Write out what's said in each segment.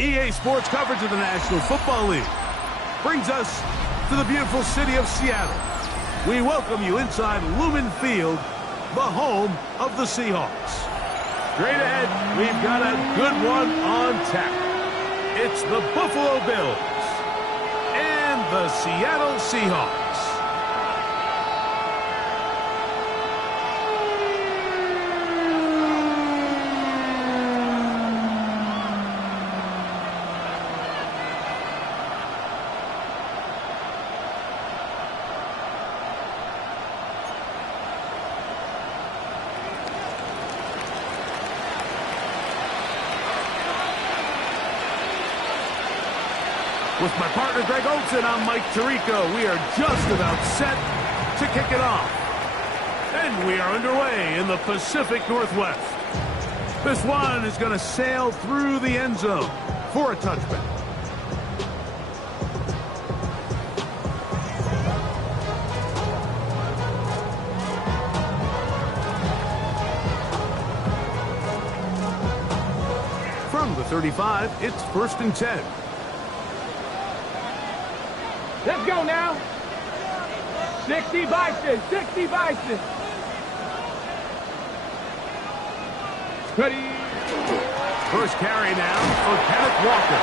EA Sports coverage of the National Football League brings us to the beautiful city of Seattle. We welcome you inside Lumen Field, the home of the Seahawks. Straight ahead, we've got a good one on tap. It's the Buffalo Bills and the Seattle Seahawks. With my partner, Greg Olson, I'm Mike Tirico. We are just about set to kick it off. And we are underway in the Pacific Northwest. This one is going to sail through the end zone for a touchback. From the 35, it's 1st and 10. Let's go now. 60 Bison, 60 Bison. Ready. First carry now for Kenneth Walker.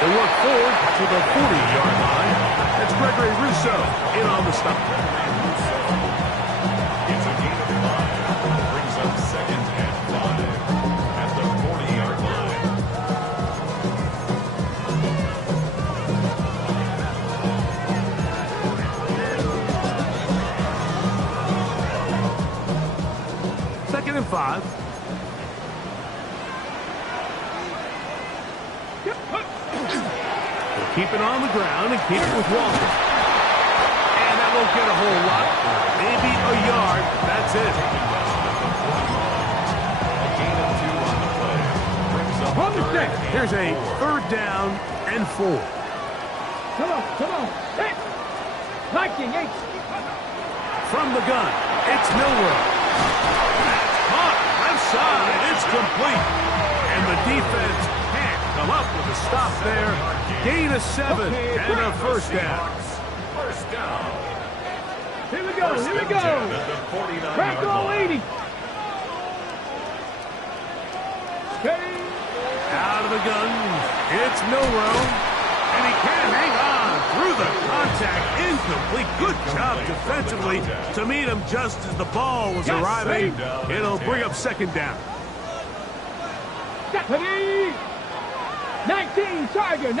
They work forward to the 40-yard line. That's Gregory Rousseau in on the stop. It's a gain of 5. Brings up 2nd and 5 at the 40-yard line. Second and 5. We'll keep it on the ground and keep it with Walker. And that won't get a whole lot. Maybe a yard. That's it. A gain of 2 on the play. Brings up 3rd. Here's a 3rd down and 4. Come on. Hey. Viking, H. From the gun, it's Milroe. Caught left side. It's complete. And the defense can't come up with a stop there. Gain of 7 and a 1st down. First down. Here we go. Crack all 80. Okay. Out of the gun, it's Milroe. And he can't hang on through the contact. Incomplete. Good job defensively to meet him just as the ball was arriving. It'll bring up 2nd down. 19 Tiger.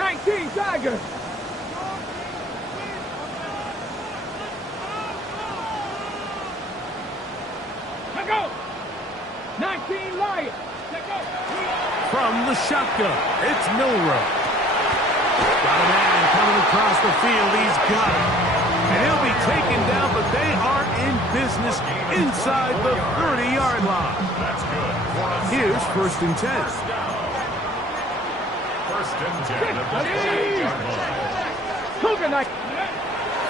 Let go. 19 Lion. Let go. From the shotgun, it's Milroe. Got a man coming across the field. He's got it. And he'll be taken down, but they are in business inside the 30-yard line. That's good. Here's 1st and 10. First and 10 at the 40-yard line. Cougar Knight.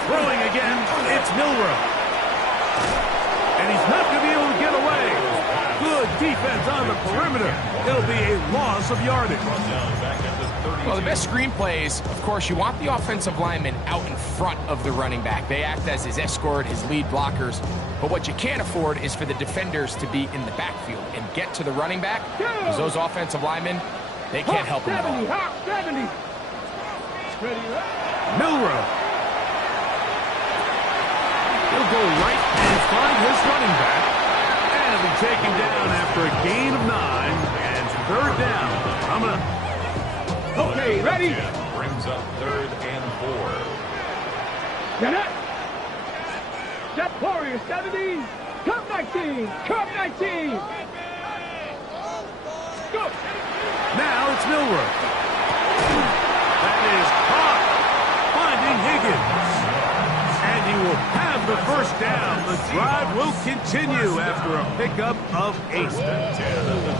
Throwing again, it's Milroe. And he's not going to be able to get away. Good defense on the perimeter. It'll be a loss of yardage. Well, the best screen plays, of course, you want the offensive lineman out in front of the running back. They act as his escort, his lead blockers. But what you can't afford is for the defenders to be in the backfield and get to the running back, because those offensive linemen, they can't help him at all. Hawk 70. Milrow. He'll go right and find his running back. And he'll be taken down after a gain of 9. And third down coming up. Okay, ready? Brings up 3rd and 4. Get it. Step Warrior 70. Come 19. Come 19. Go. Now it's Milrow. That is caught. Finding Higgins. And he will have the first down. The drive will continue after a pickup of 8.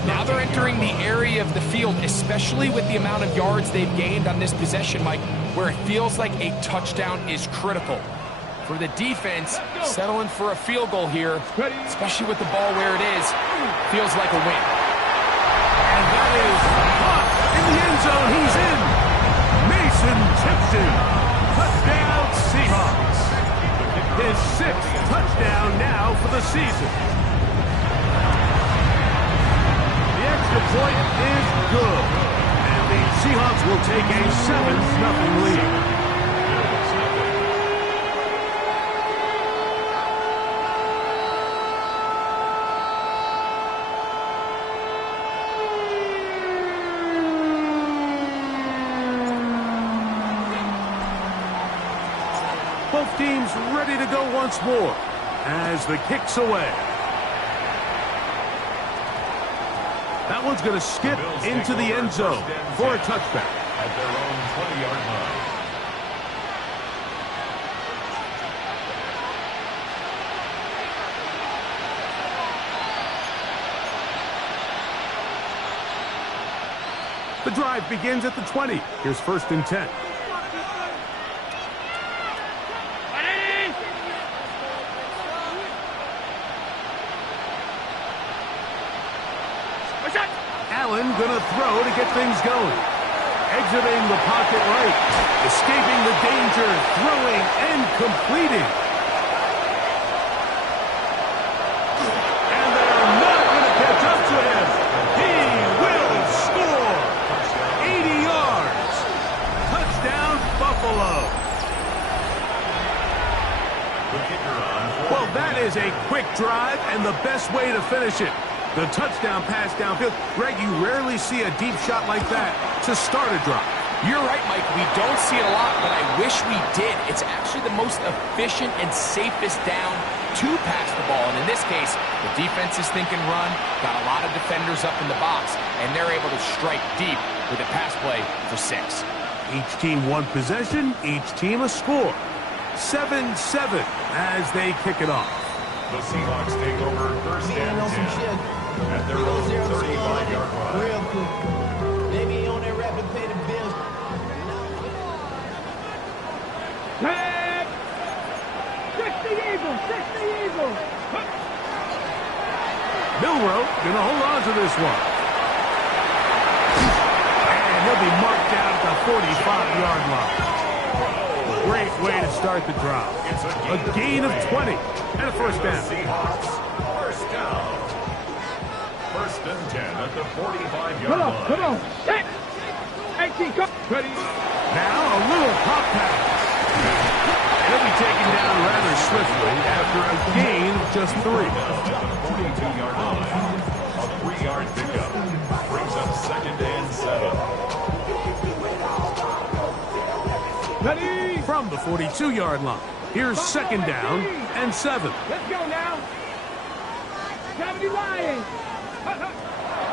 Now they're entering the area of the field, especially with the amount of yards they've gained on this possession, Mike, where it feels like a touchdown is critical. For the defense, settling for a field goal here, especially with the ball where it is, feels like a win. And that is caught in the end zone. He's in. Mason Tipton. Touchdown Seahawks. His 6th touchdown now for the season. The extra point is good. And the Seahawks will take a 7-0 lead. Both teams ready to go once more as the kick's away. That one's going to skip into the end zone for a touchback. At their own 20-yard line. The drive begins at the 20. Here's 1st and 10. Allen gonna throw to get things going. Exiting the pocket right. Escaping the danger. Throwing and completing. And they're not gonna catch up to him. He will score. 80 yards. Touchdown Buffalo. Well, that is a quick drive and the best way to finish it. The touchdown pass downfield. Greg, you rarely see a deep shot like that to start a drive. You're right, Mike. We don't see it a lot, but I wish we did. It's actually the most efficient and safest down to pass the ball. And in this case, the defense is thinking run, got a lot of defenders up in the box, and they're able to strike deep with a pass play for 6. Each team one possession, each team a score. 7-7 as they kick it off. The Seahawks take over 1st and 10 at their own 35-yard line. Real quick. They be on their rapid pay the bills. Tag! 60 Eagles! 60 Eagles! Milrow gonna hold on to this one. And he'll be marked down at the 45-yard line. Great way to start the drive. A gain of 20 and a first down. Seahawks, first down. 1st and 10 at the 45-yard Come on, line. come on. 18, come. Ready. Now a little pop pass. He'll be taken down rather swiftly after a gain of just 3. At the 42-yard line, a 3-yard pickup brings up 2nd and 7. Ready. From the 42-yard line, here's 2nd down and 7. Let's go now. 70 Lions.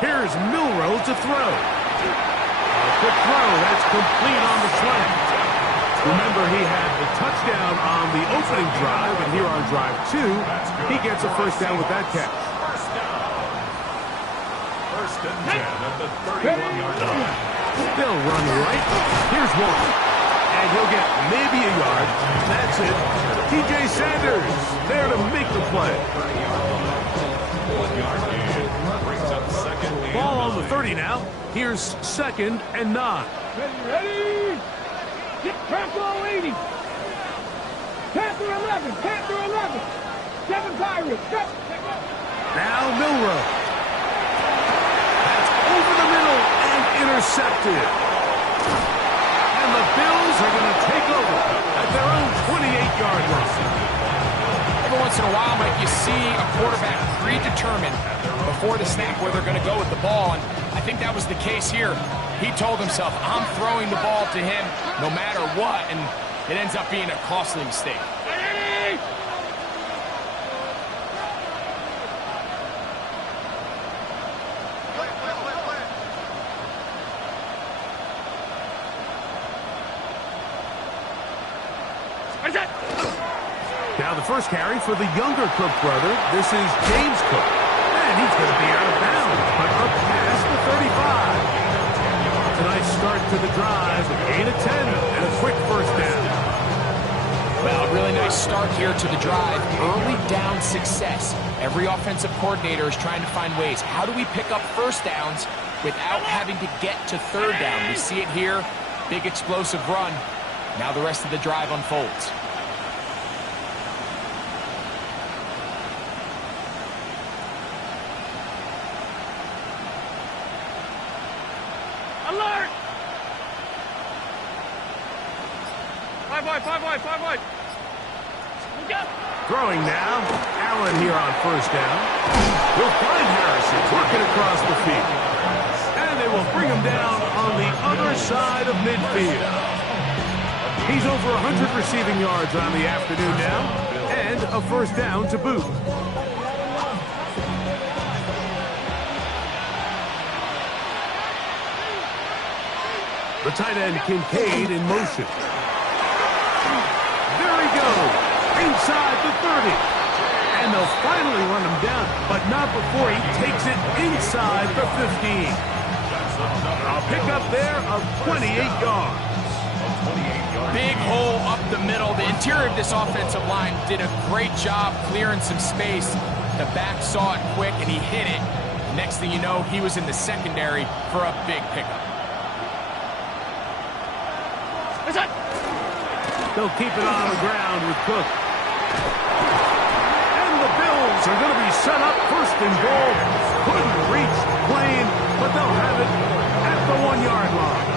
Here's Milrow to throw. A quick throw, that's complete on the slant. Remember, he had the touchdown on the opening drive, and here on drive 2, he gets a first down with that catch. First down. 1st and 10 at the 31-yard line. They'll run right. Here's 1. And he'll get maybe a yard. That's it. TJ Sanders there to make the play. 1-yard gain brings up 2nd and Ball on the 9. 30 now. Here's 2nd and 9. Ready. Get Panther 80. Panther 11. Panther 11. 7 Pirates. Go. Now Milrow. That's over the middle and intercepted. And the Bills are see a quarterback predetermined before the snap where they're going to go with the ball, and I think that was the case here. He told himself, I'm throwing the ball to him no matter what, and it ends up being a costly mistake. Now the first carry for the younger Cook brother. This is James Cook. And he's going to be out of bounds, but up past the 35. A nice start to the drive, a gain of 10, and a quick first down. Well, a really nice start here to the drive. Early down success. Every offensive coordinator is trying to find ways. How do we pick up first downs without having to get to third down? We see it here. Big explosive run. Now the rest of the drive unfolds. Alert! Five wide. Throwing now. Allen here on first down. Will find Harrison working across the field. And they will bring him down on the other side of midfield. He's over 100 receiving yards on the afternoon now. And a first down to boot. The tight end Kincaid in motion. There he goes. Inside the 30. And they'll finally run him down, but not before he takes it inside the 15. A pickup there of 28 yards. Big hole up the middle. The interior of this offensive line did a great job clearing some space. The back saw it quick, and he hit it. Next thing you know, he was in the secondary for a big pickup. They'll keep it on the ground with Cook. And the Bills are going to be set up first and goal. Couldn't reach the plane, but they'll have it at the 1-yard line.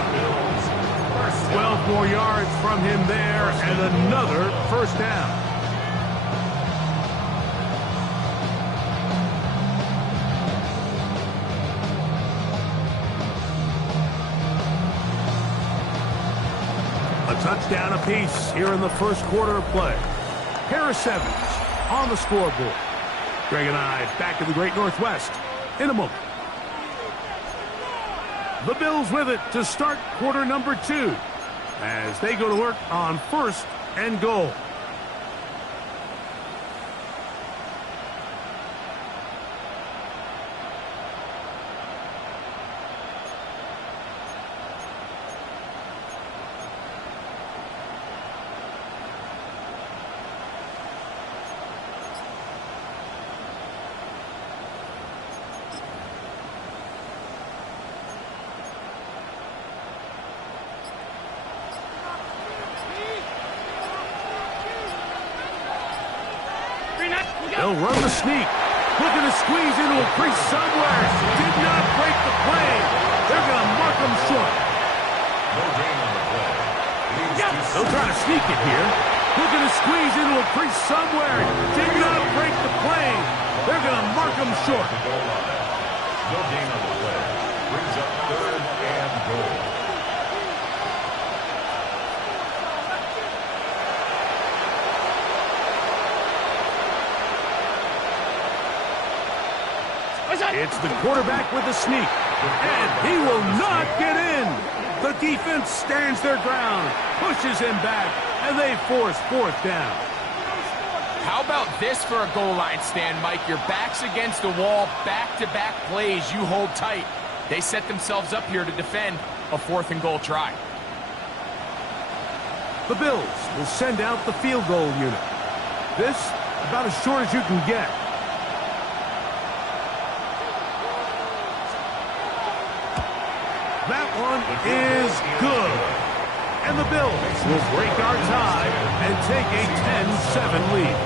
12 more yards from him there, and another first down. Touchdown apiece here in the first quarter of play. Harris Evans on the scoreboard. Greg and I back in the Great Northwest in a moment. The Bills with it to start quarter number 2 as they go to work on first and goal. They'll run the sneak. Looking to squeeze into a crease somewhere. Did not break the plane. They're going to mark him short. No gain on the play. They'll try to sneak it here. Looking to squeeze into a crease somewhere. Did not break the plane. They're going to mark him short. No gain on the play. Brings up third and goal. It's the quarterback with the sneak, and he will not get in. The defense stands their ground, pushes him back, and they force fourth down. How about this for a goal line stand, Mike? Your back's against the wall, back-to-back plays, you hold tight. They set themselves up here to defend a fourth and goal try. The Bills will send out the field goal unit. This, about as short as you can get. That one is good. And the Bills will break our tie and take a 10-7 lead.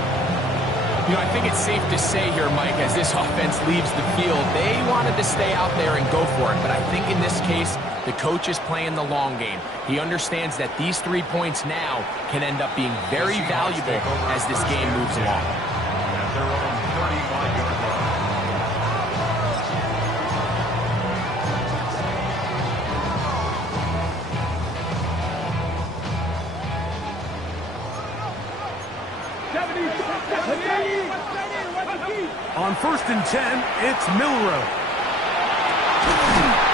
You know, I think it's safe to say here, Mike, as this offense leaves the field, they wanted to stay out there and go for it. But I think in this case, the coach is playing the long game. He understands that these 3 points now can end up being very valuable as this game moves along. At their own On 1st and 10, it's Milrow.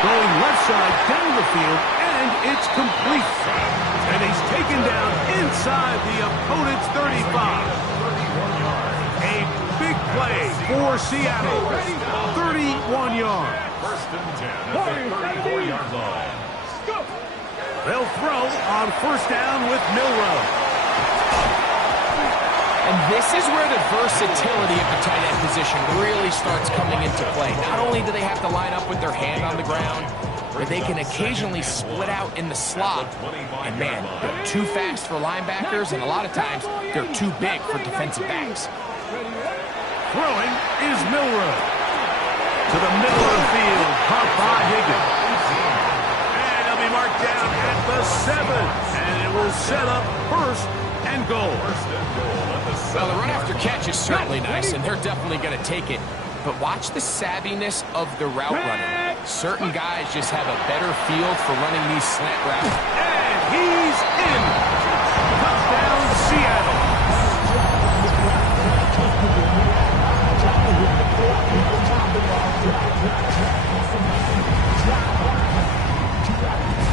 Going left side down the field, and it's complete. And he's taken down inside the opponent's 35. A big play for Seattle. 31 yards. 1st and 10 at the 34-yard line. They'll throw on 1st down with Milrow. And this is where the versatility of the tight end position really starts coming into play. Not only do they have to line up with their hand on the ground, but they can occasionally split out in the slot. And man, they're too fast for linebackers, and a lot of times they're too big for defensive backs. Throwing is Milrow. To the middle of the field, caught by Higgins. And he'll be marked down at the 7. And it will set up 1st and goal. Well, the run after catch is certainly nice, and they're definitely going to take it. But watch the savviness of the route running. Certain guys just have a better feel for running these slant routes. And he's in. Touchdown, Seattle.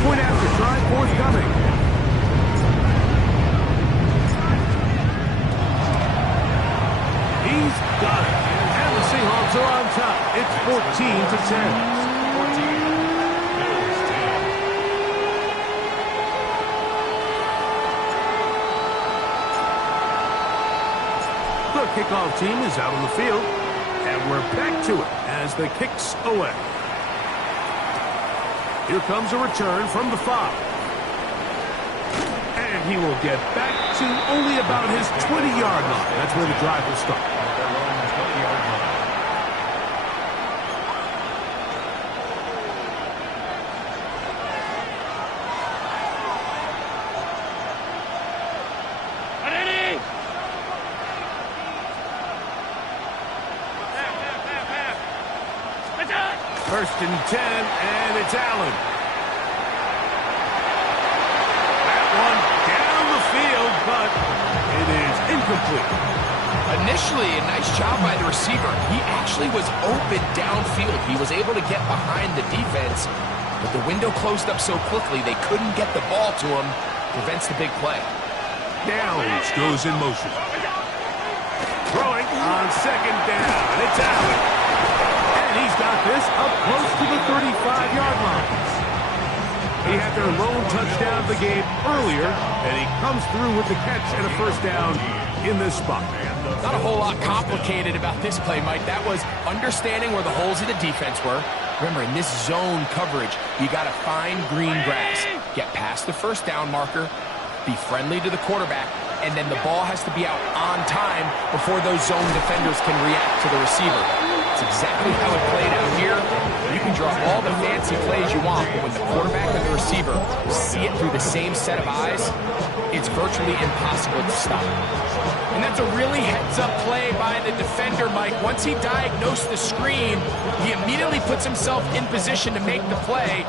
Point after try forthcoming. He's got it. And the Seahawks are on top. It's 14-10. The kickoff team is out on the field. And we're back to it as the kick's away. Here comes a return from the 5. And he will get back to only about his 20-yard line. That's where the drive will start. First and 10, and it's Allen. That one down the field, but it is incomplete. Initially, a nice job by the receiver. He actually was open downfield. He was able to get behind the defense, but the window closed up so quickly they couldn't get the ball to him. Prevents the big play. Downs goes in motion. Throwing on 2nd down. It's Allen. And he's got this up close to the 35-yard line. He had their lone touchdown of the game earlier, and he comes through with the catch and a 1st down in this spot. Not a whole lot complicated about this play, Mike. That was understanding where the holes of the defense were. Remember, in this zone coverage, you got to find green grass, get past the 1st down marker, be friendly to the quarterback, and then the ball has to be out on time before those zone defenders can react to the receiver. It's exactly how it played out here. You can draw all the fancy plays you want, but when the quarterback and the receiver see it through the same set of eyes, it's virtually impossible to stop. And that's a really heads-up play by the defender, Mike. Once he diagnosed the screen, he immediately puts himself in position to make the play.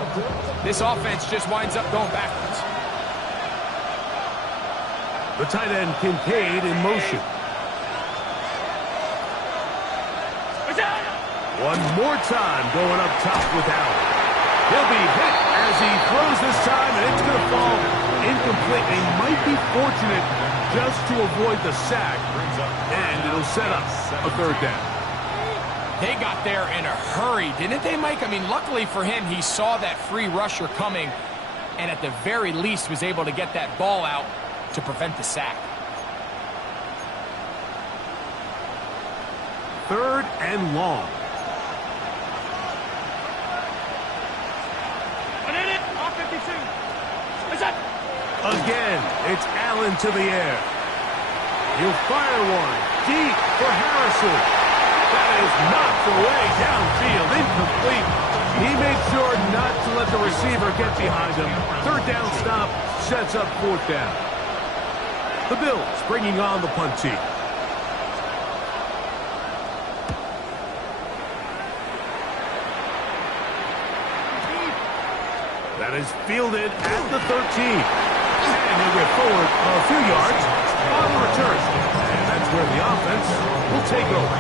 This offense just winds up going backwards. The tight end Kincaid in motion. One more time going up top with Allen. He'll be hit as he throws this time, and it's going to fall incomplete. They might be fortunate just to avoid the sack, and it'll set up a 3rd down. They got there in a hurry, didn't they, Mike? I mean, luckily for him, he saw that free rusher coming, and at the very least was able to get that ball out to prevent the sack. 3rd and long. Again, it's Allen to the air. He'll fire one deep for Harrison. That is knocked away downfield, incomplete. He made sure not to let the receiver get behind him. 3rd down stop sets up 4th down. The Bills bringing on the punt team. That is fielded at the 13. And he'll get forward a few yards on the return. And that's where the offense will take over.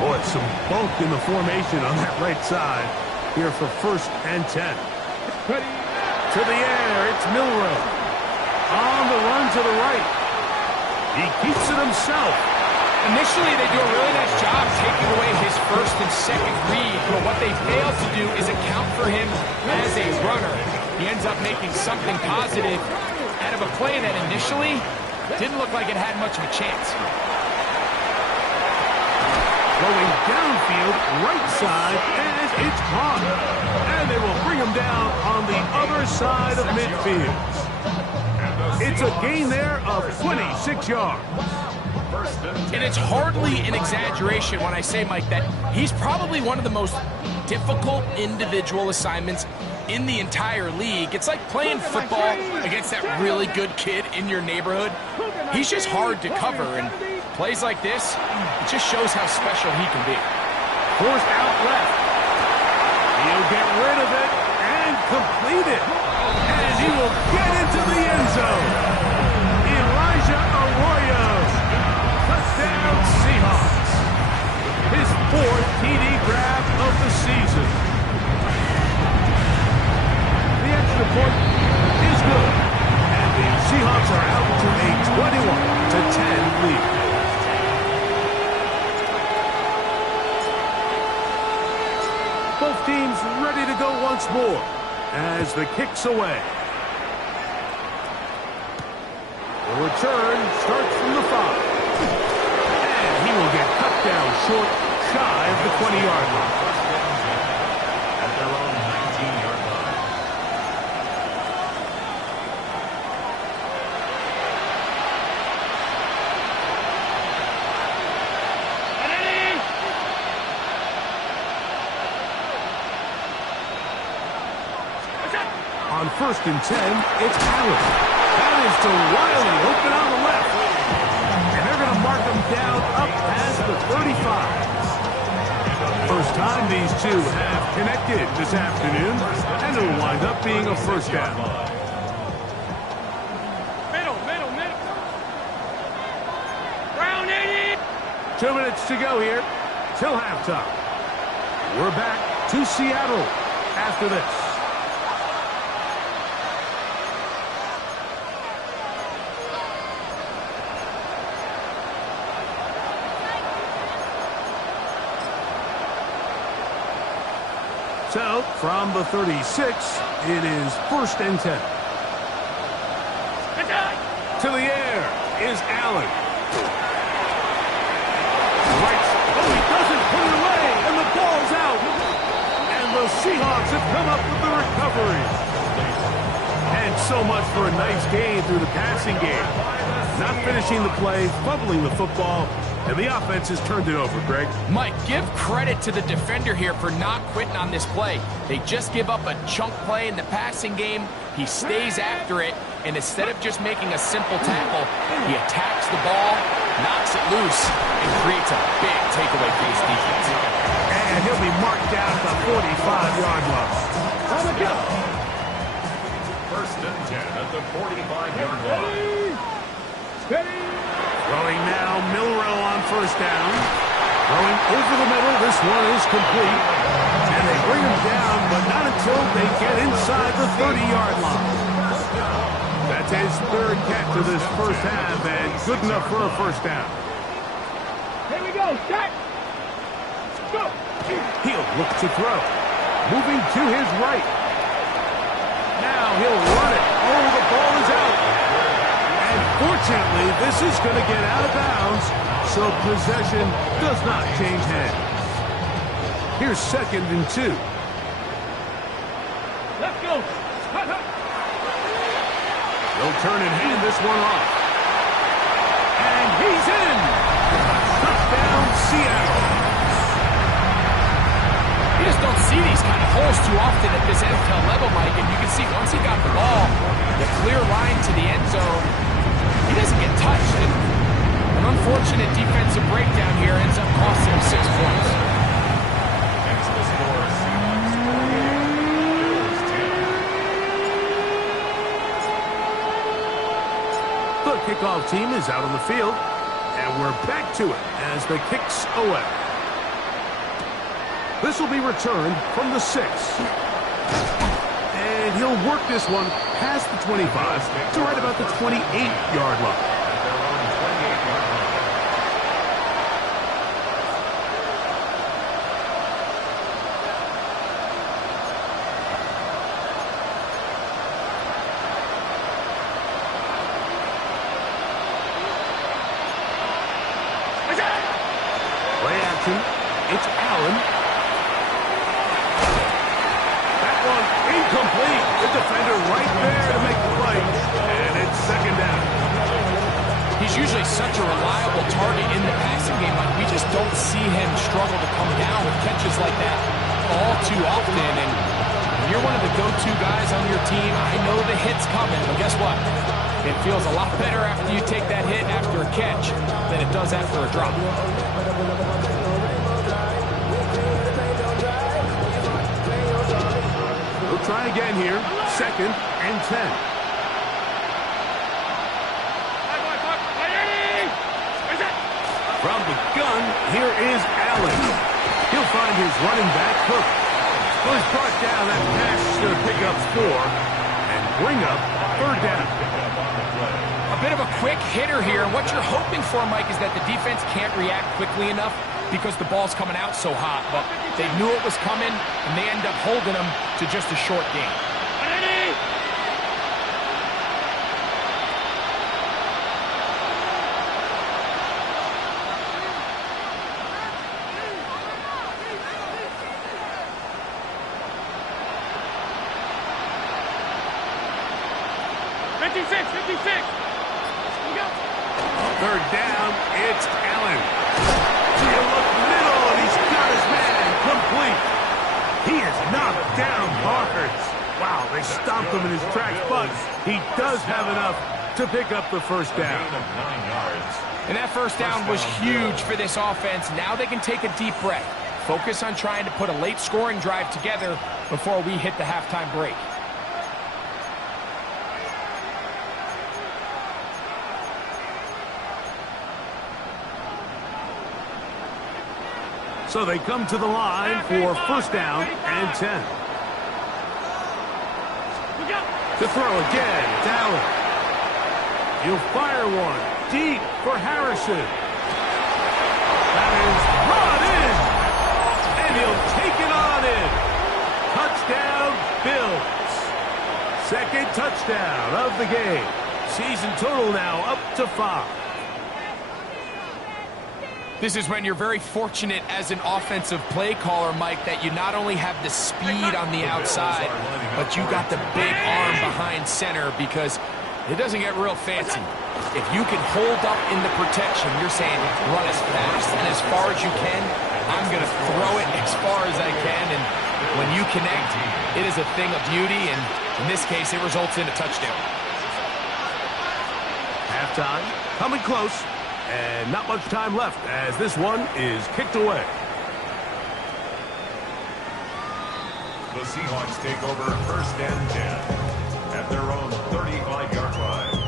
Boy, some bulk in the formation on that right side here for 1st and 10. To the air, it's Milroe. On the run to the right. He keeps it himself. Initially, they do a really nice job taking away his 1st and 2nd read, but what they fail to do is account for him as a runner. He ends up making something positive out of a play that initially didn't look like it had much of a chance. Going downfield, right side, and it's caught. And they will bring him down on the other side of midfield. It's a gain there of 26 yards. And it's hardly an exaggeration when I say, Mike, that he's probably one of the most difficult individual assignments in the entire league. It's like playing football against that really good kid in your neighborhood. He's just hard to cover, and plays like this, it just shows how special he can be. Forced out left. He'll get rid of it and complete it. And he will get into the end zone. Elijah Arroyo. Touchdown Seahawks. His 4th TD grab of the season. The extra point is good. And the Seahawks are out to a 21-10 lead. Both teams ready to go once more as the kick's away. The return starts from the 5. And he will get cut down short, shy of the 20-yard line. At their own 19-yard line. On 1st and 10, it's Allen. That is to Wiley, open on the left. And they're going to mark him down up past the 35. First time these two have connected this afternoon, and it'll wind up being a 1st down. Middle. Round 80. 2 minutes to go here till halftime. We're back to Seattle after this. So, from the 36, it is 1st and 10. To the air is Allen. Right. Oh, he doesn't put it away, and the ball's out. And the Seahawks have come up with the recovery. And so much for a nice gain through the passing game. Not finishing the play, fumbling the football, and the offense has turned it over, Greg. Mike, give credit to the defender here for not quitting on this play. They just give up a chunk play in the passing game. He stays after it, and instead of just making a simple tackle, he attacks the ball, knocks it loose, and creates a big takeaway for his defense. And he'll be marked down at the 45-yard line. 1st and 10 at the 45-yard line. Steady. Throwing now, Milroe on 1st down. Throwing over the middle, this one is complete. And they bring him down, but not until they get inside the 30-yard line. That's his 3rd catch of this 1st half, and good enough for a 1st down. Here we go. Set. Go. He'll look to throw. Moving to his right. Now he'll run it. Oh, the ball is out. And fortunately, this is going to get out of bounds, so possession does not change hands. Here's 2nd and 2. Let's go. They'll turn and hand this one off. And he's in. Touchdown, Seattle. You just don't see these kind of holes too often at this NFL level, Mike, and you can see once he got the ball, the clear line to the end zone, he doesn't get touched. And an unfortunate defensive breakdown here ends up costing him 6 points. Next to score, Seahawks 48, Bills 10. kickoff team is out on the field, and we're back to it as the kick's away. This will be returned from the 6. And he'll work this one past the 25 to right about the 28-yard line. Play action. It's Allen. That one incomplete. The defender right there to make the play. And it's second down. He's usually such a reliable target in the passing game, but we just don't see him struggle to come down with catches like that all too often. And you're one of the go-to guys on your team. I know the hit's coming, but guess what? It feels a lot better after you take that hit after a catch than it does after a drop. We'll try again here. 2nd and 10. From the gun, here is Allen. He'll find his running back, Cook. Well, he's brought down. That pass is going to pick up 4 and bring up 3rd down. A bit of a quick hitter here. What you're hoping for, Mike, is that the defense can't react quickly enough because the ball's coming out so hot. But they knew it was coming, and they end up holding them to just a short game. 56. 3rd down, it's Allen. To your look middle, and he's got his man complete. He is knocked down hard. Wow, they stopped him in his tracks, but he does have enough to pick up the 1st down. And that 1st down was huge for this offense. Now they can take a deep breath. Focus on trying to put a late scoring drive together before we hit the halftime break. So they come to the line for 1st down and 10. To throw again, it's Allen. He'll fire one deep for Harrison. That is brought in. And he'll take it on in. Touchdown, Bills. 2nd touchdown of the game. Season total now up to 5. This is when you're very fortunate as an offensive play caller, Mike, that you not only have the speed on the outside, but you got the big arm behind center, because it doesn't get real fancy. If you can hold up in the protection, you're saying run as fast and as far as you can. I'm going to throw it as far as I can, and when you connect, it is a thing of beauty, and in this case, it results in a touchdown. Halftime, coming close. And not much time left as this one is kicked away. The Seahawks take over 1st and 10 at their own 35-yard line.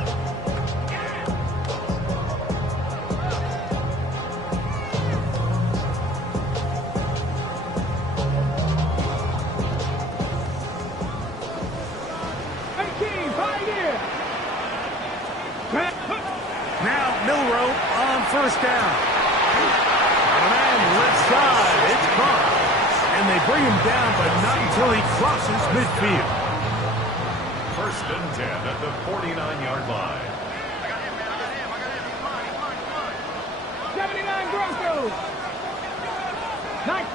Now Milrow on 1st down. On a man left side, it's caught. And they bring him down, but not until he crosses midfield. 1st and 10 at the 49-yard line. 79 Grosso. 9.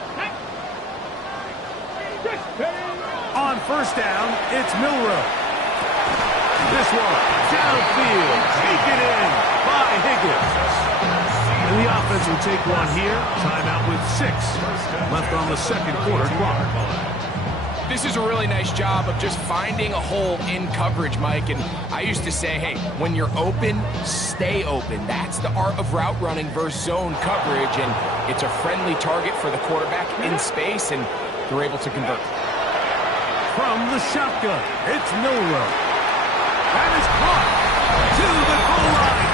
On 1st down, it's Milrow. This one, downfield, taken in by Higgins. And the offense will take one here. Timeout with 6 left on the 2nd quarter clock. This is a really nice job of just finding a hole in coverage, Mike. And I used to say, hey, when you're open, stay open. That's the art of route running versus zone coverage. And it's a friendly target for the quarterback in space, and they're able to convert. From the shotgun, it's Milrow. That is caught to the goal line.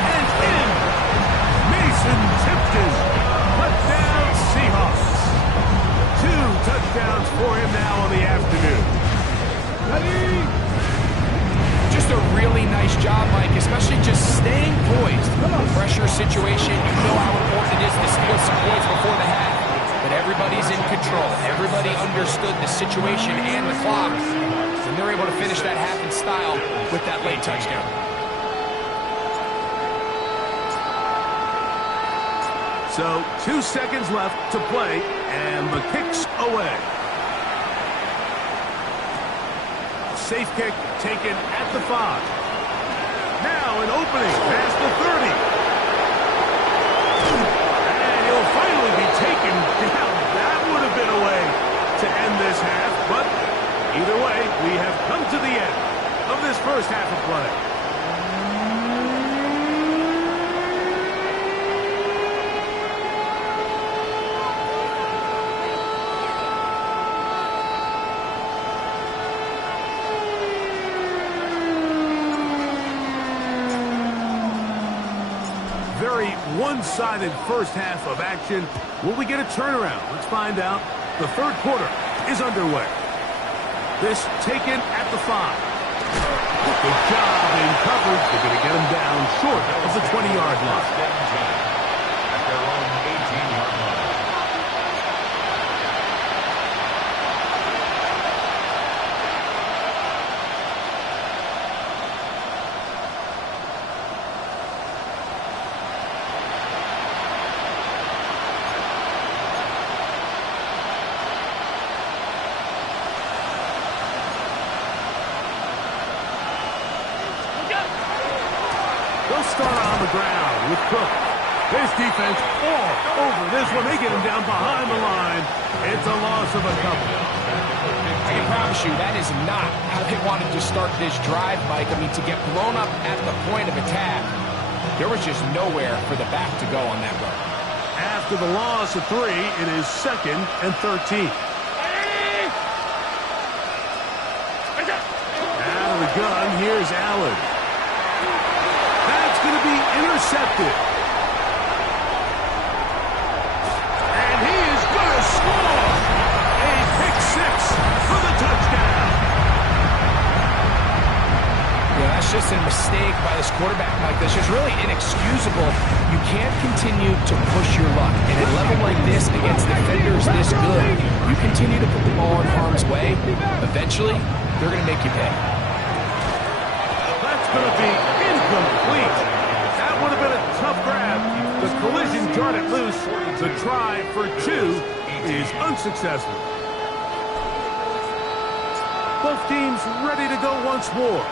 Jason Tipton. Touchdown, Seahawks. 2 touchdowns for him now on the afternoon. Just a really nice job, Mike, especially just staying poised. Pressure situation, you know how important it is to steal some points before the half. But everybody's in control. Everybody understood the situation and the clock. And they're able to finish that half in style with that late touchdown. So 2 seconds left to play, and the kick's away. Safe kick taken at the 5. Now an opening past the 30. And he'll finally be taken down. That would have been a way to end this half, but either way, we have come to the end of this first half of play. Very one-sided first half of action. Will we get a turnaround? Let's find out. The third quarter is underway. This taken at the 5. Good job in coverage. They're going to get him down short of the 20-yard line. At their own 18-yard line. They'll start on the ground with Cook. This defense all over this one. They get him down behind the line. It's a loss of a couple. I can promise you that is not how they wanted to start this drive, Mike. I mean, to get blown up at the point of attack, there was just nowhere for the back to go on that run. After the loss of 3, it is 2nd and 13. Out of the gun, here's Allen. That's going to be intercepted. And he is going to score. A pick 6 for the touchdown. Yeah, that's just a mistake by this quarterback, Mike. That's just really inexcusable. You can't continue to push your luck. And at a level like this, against defenders this good, you continue to put the ball in harm's way, eventually, they're going to make you pay. That's going to be incomplete. That would have been a tough grab. The collision jarred it loose. The try for 2 is unsuccessful. Both teams ready to go once more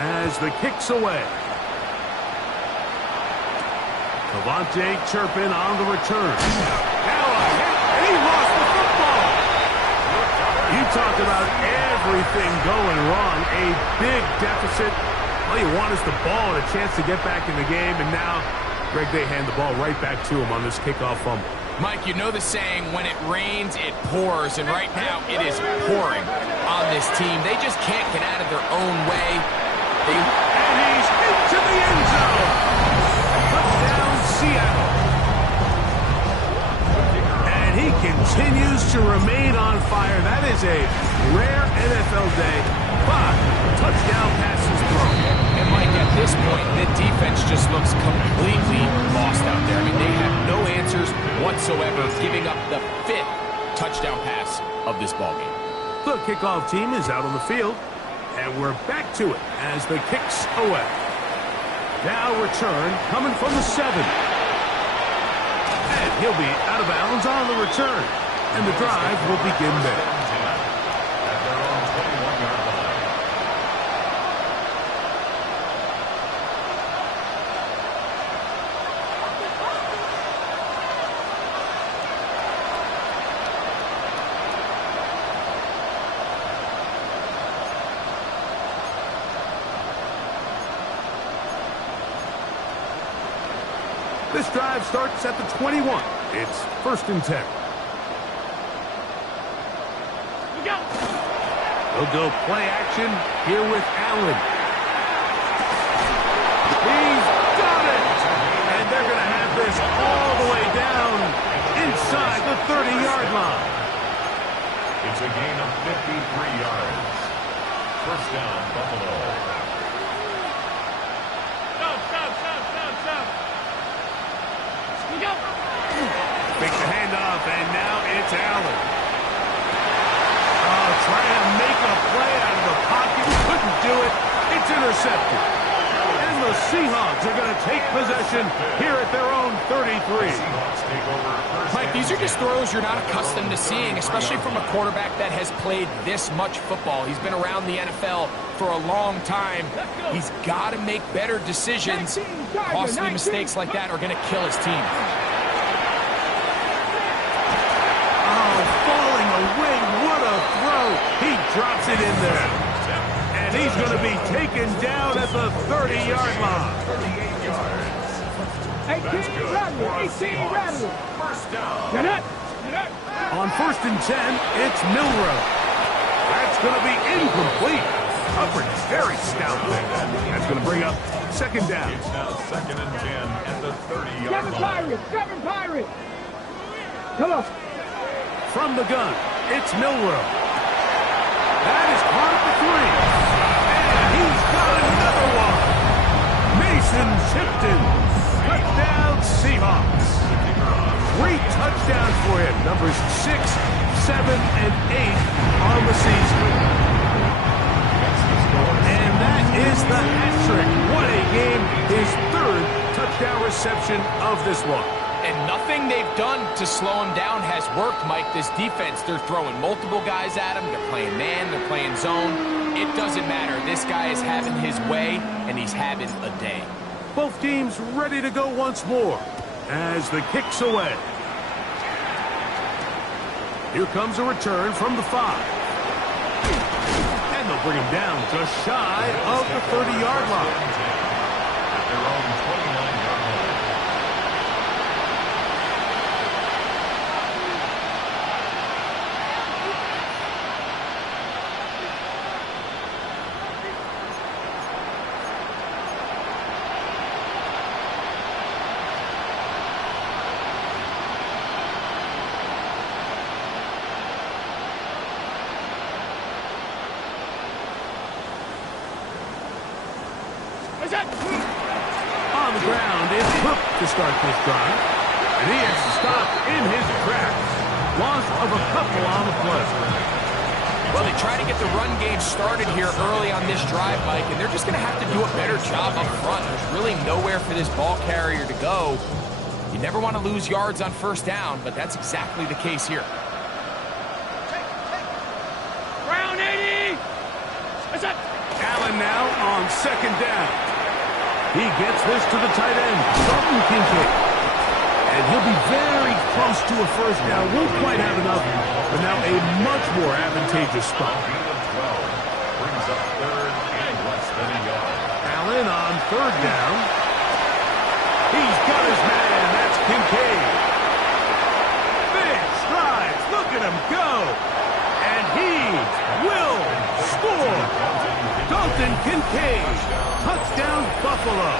as the kick's away. Cavante Turpin on the return. Now a hit, and he lost the football. You talk about everything going wrong. A big deficit. All you want is the ball and a chance to get back in the game, and now Greg, they hand the ball right back to him on this kickoff fumble. Mike, you know the saying, when it rains, it pours, and right now it is pouring on this team. They just can't get out of their own way. And he's into the end zone. Touchdown, Seattle. And he continues to remain on fire. That is a rare NFL day. 5 touchdown passes thrown. And Mike, at this point, the defense just looks completely lost out there. I mean, they have no answers whatsoever, giving up the 5th touchdown pass of this ballgame. The kickoff team is out on the field, and we're back to it as the kick's away. Now return coming from the 7. And he'll be out of bounds on the return, and the drive will begin there. This drive starts at the 21. It's 1st and 10. They'll go play action here with Allen. He's got it! And they're going to have this all inside the 30-yard line. It's a gain of 53 yards. First down, Buffalo. Makes the handoff, and now it's Allen. Oh, trying to make a play out of the pocket. Couldn't do it. It's intercepted. And the Seahawks are going to take possession here at their own 33. Mike, these are just throws you're not accustomed to seeing, especially from a quarterback that has played this much football. He's been around the NFL for a long time. He's got to make better decisions. Costly mistakes like that are going to kill his team. Falling away, what a throw. He drops it in there. And he's going to be taken down at the 30-yard line. 38 yards. 18 rattle. First down. Get it. On 1st and 10, it's Milrow. That's going to be incomplete. Hubbard, very stout there. That's going to bring up 2nd down. It's now 2nd and 10 at the 30-yard line. Seven Pirates. Come on. From the gun, it's Milrow. That is caught at the 3. And he's got another one. Mason Tipton. Touchdown, Seahawks. 3 touchdowns for him. Numbers 6, 7, and 8 on the season. And that is the hat trick. What a game. His 3rd touchdown reception of this one. And nothing they've done to slow him down has worked, Mike. This defense, they're throwing multiple guys at him. They're playing man, they're playing zone. It doesn't matter. This guy is having his way, and he's having a day. Both teams ready to go once more as the kick's away. Here comes a return from the 5. And they'll bring him down just shy of the 30-yard line. At their own 29-yard line. On the ground is Cook to start this drive. And he has to stop in his tracks. Loss of a couple on the play. Well, they try to get the run game started here early on this drive, Mike, and they're just going to have to do a better job up front. There's really nowhere for this ball carrier to go. You never want to lose yards on 1st down, but that's exactly the case here. Round 80. What's up? Allen now on 2nd down. He gets this to the tight end, Dalton Kincaid. And he'll be very close to a 1st down. Won't quite have enough, but now a much more advantageous spot. Brings up 3rd and less than a yard. Allen on 3rd down. He's got his man. That's Kincaid. Big strides. Look at him go. And he will score. Dalton Kincaid. Touchdown, Buffalo.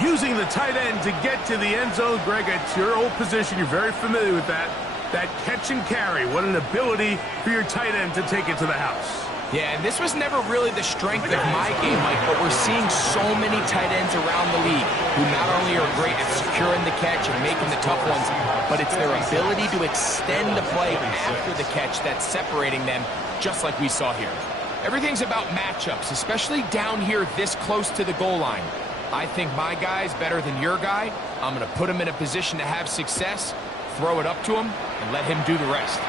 Using the tight end to get to the end zone. Greg, it's your old position. You're very familiar with that. That catch and carry. What an ability for your tight end to take it to the house. Yeah, and this was never really the strength of my game, Mike, but we're seeing so many tight ends around the league who not only are great at securing the catch and making the tough ones, but it's their ability to extend the play after the catch that's separating them, just like we saw here. Everything's about matchups, especially down here this close to the goal line. I think my guy's better than your guy. I'm going to put him in a position to have success, throw it up to him, and let him do the rest.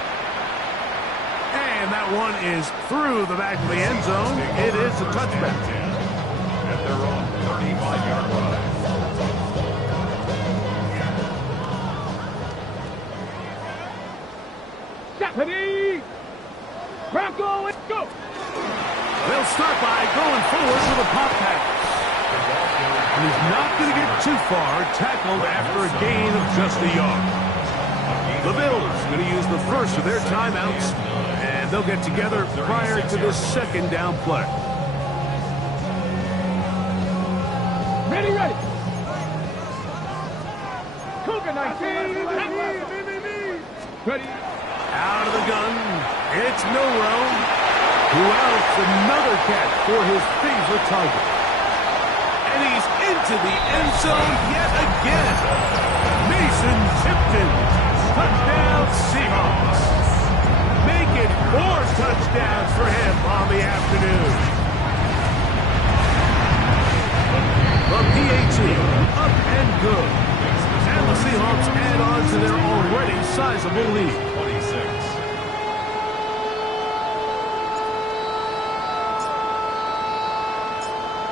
And that one is through the back of the end zone. It is a touchback. At their own 35-yard line. Stephanie! Bronco, let's go! They'll start by going forward with a pop pass. And he's not going to get too far, tackled after a gain of just a yard. The Bills going to use the first of their timeouts, and they'll get together prior to this 2nd down play. Ready, ready! Cool. Second 19. Ready. Out of the gun. It's Milrow. Who else? Another catch for his favorite target. And he's into the end zone yet again. Mason Tipton. Touchdown Seahawks. Make it 4 touchdowns for him on the afternoon. The PAT up and good. And the Seahawks add on to their already sizable lead. 26.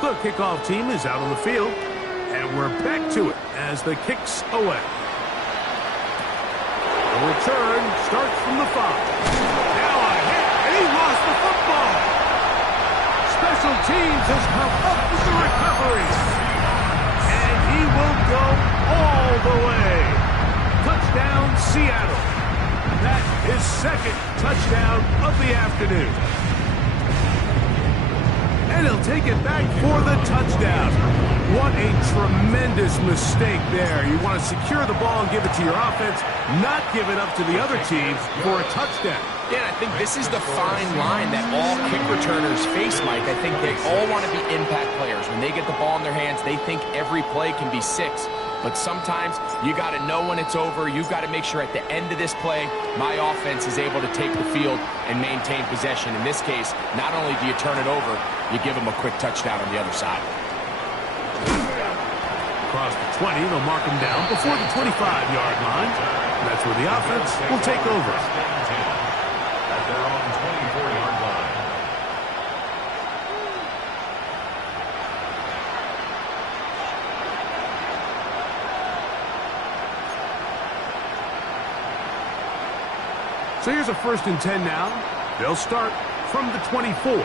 The kickoff team is out on the field, and we're back to it as the kick's away. The return starts from the 5. Now a hit, and he lost the football. Special teams has come up with the recovery. And he will go all the way. Touchdown, Seattle. That is second touchdown of the afternoon. And he'll take it back for the touchdown. What a tremendous mistake there. You want to secure the ball and give it to your offense, not give it up to the other team for a touchdown. Yeah, I think this is the fine line that all kick returners face, Mike. I think they all want to be impact players. When they get the ball in their hands, they think every play can be 6. But sometimes you got to know when it's over. You've got to make sure at the end of this play, my offense is able to take the field and maintain possession. In this case, not only do you turn it over, you give them a quick touchdown on the other side. Across the 20, they'll mark him down before the 25-yard line. That's where the offense will take over. At their own 24-yard line. So here's a 1st and 10 now. They'll start from the 24.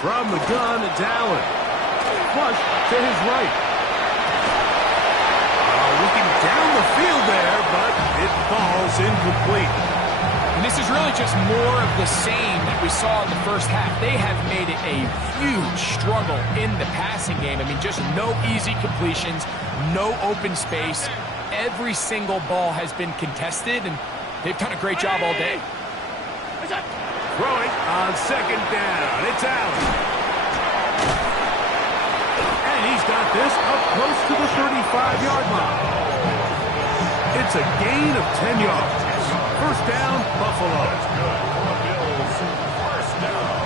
From the gun, it's Allen. Flush to his right. Looking down the field there, but it falls incomplete. And this is really just more of the same that we saw in the first half. They have made it a huge struggle in the passing game. I mean, just no easy completions, no open space. Every single ball has been contested, and they've done a great job all day. Throwing on 2nd down. It's Allen. And he's got this up close to the 35-yard line. It's a gain of 10 yards. 1st down, Buffalo. Bills, 1st down.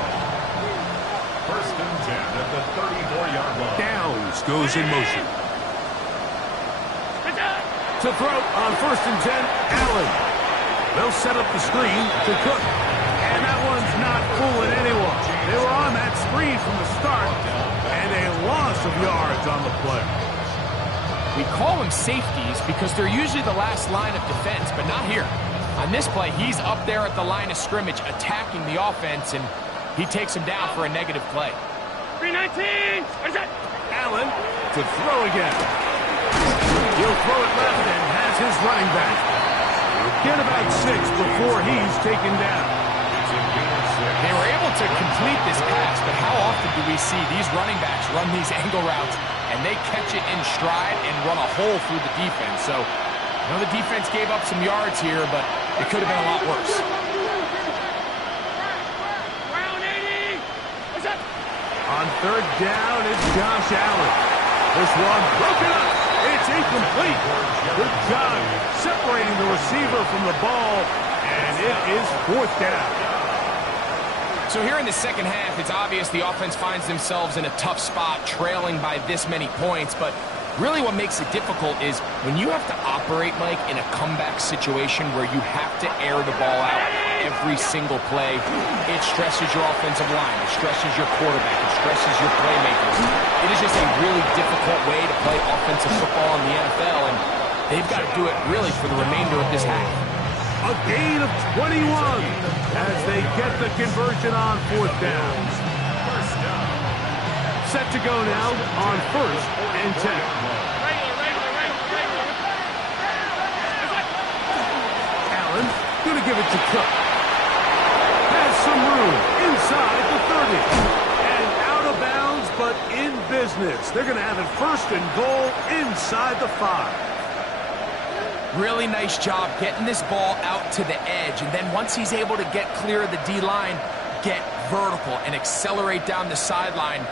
1st and 10 at the 34-yard line. Downs goes in motion. To throw on 1st and 10, Allen. They'll set up the screen to Cook. And that one's not fooling anyone. They were on that screen from the start, and a loss of yards on the play. We call them safeties because they're usually the last line of defense, but not here. On this play, he's up there at the line of scrimmage attacking the offense, and he takes him down for a negative play. 319. What is that? Allen to throw again. He'll throw it left and has his running back. He'll get about 6 before he's taken down. They were able to complete this pass, but how often do we see these running backs run these angle routes and they catch it in stride and run a hole through the defense? So, I know the defense gave up some yards here, but it could have been a lot worse. On 3rd down, it's Josh Allen. This one broken up. It's incomplete. Good job separating the receiver from the ball, and it is 4th down. So here in the second half, it's obvious the offense finds themselves in a tough spot, trailing by this many points. But really what makes it difficult is when you have to operate, Mike, in a comeback situation where you have to air the ball out every single play, it stresses your offensive line, it stresses your quarterback, it stresses your playmakers. It is just a really difficult way to play offensive football in the NFL, and they've got to do it really for the remainder of this half. A gain of 21 as they get the conversion on 4th down. Set to go now on 1st and 10. Allen going to give it to Cook. Has some room inside the 30. And out of bounds, but in business. They're going to have it first and goal inside the 5. Really nice job getting this ball out to the edge. And then once he's able to get clear of the D-line, get vertical and accelerate down the sideline.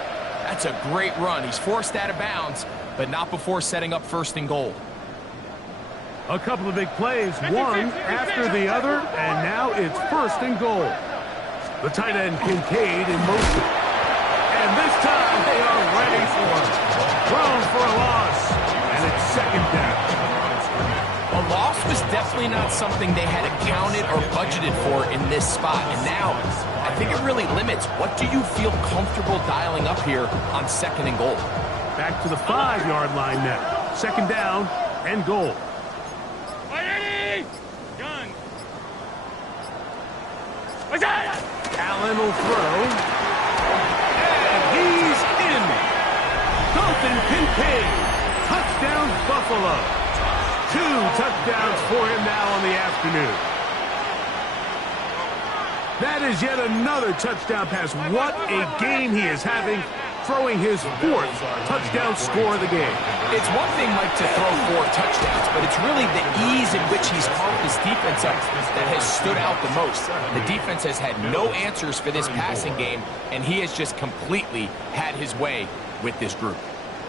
That's a great run. He's forced out of bounds, but not before setting up first and goal. A couple of big plays, one after the other, and now it's first and goal. The tight end Kincaid in motion. And this time they are ready for it. Thrown for a loss, and it's second down. A loss was definitely not something they had accounted or budgeted for in this spot. And now, I think it really limits what do you feel comfortable dialing up here on second and goal. Back to the 5-yard line now. Second down and goal. Allen will throw. And he's in. Dalton Kincaid. Touchdown, Buffalo. 2 touchdowns for him now on the afternoon. That is yet another touchdown pass. What a game he is having, throwing his 4th touchdown score of the game. It's one thing, Mike, to throw 4 touchdowns, but it's really the ease in which he's pumped this defense up that has stood out the most. The defense has had no answers for this passing game, and he has just completely had his way with this group.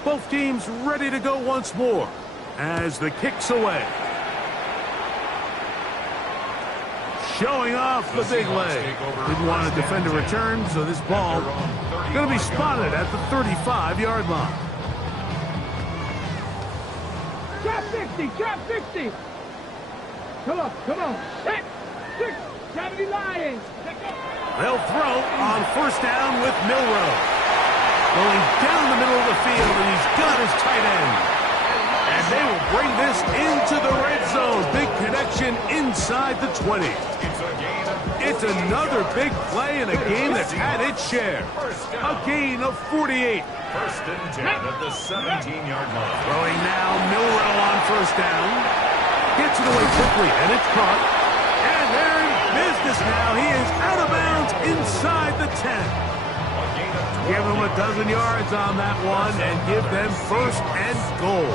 Both teams ready to go once more as the kick's away. Showing off the big leg. Didn't want to defend a return, so this ball going to be spotted at the 35-yard line. Trap 60, trap 60. Come on. 6, 70 Lions. They'll throw on first down with Milroe. Going down the middle of the field, and he's got his tight end. And they will bring this into the red zone. Big connection inside the 20. It's another big play in a game that's had its share. A gain of 48. First and 10 at the 17-yard line. Throwing now, Milroe on first down. Gets it away quickly, and it's caught. And they're in business now. He is out of bounds inside the 10. Give them a dozen yards on that one and give them first and goal.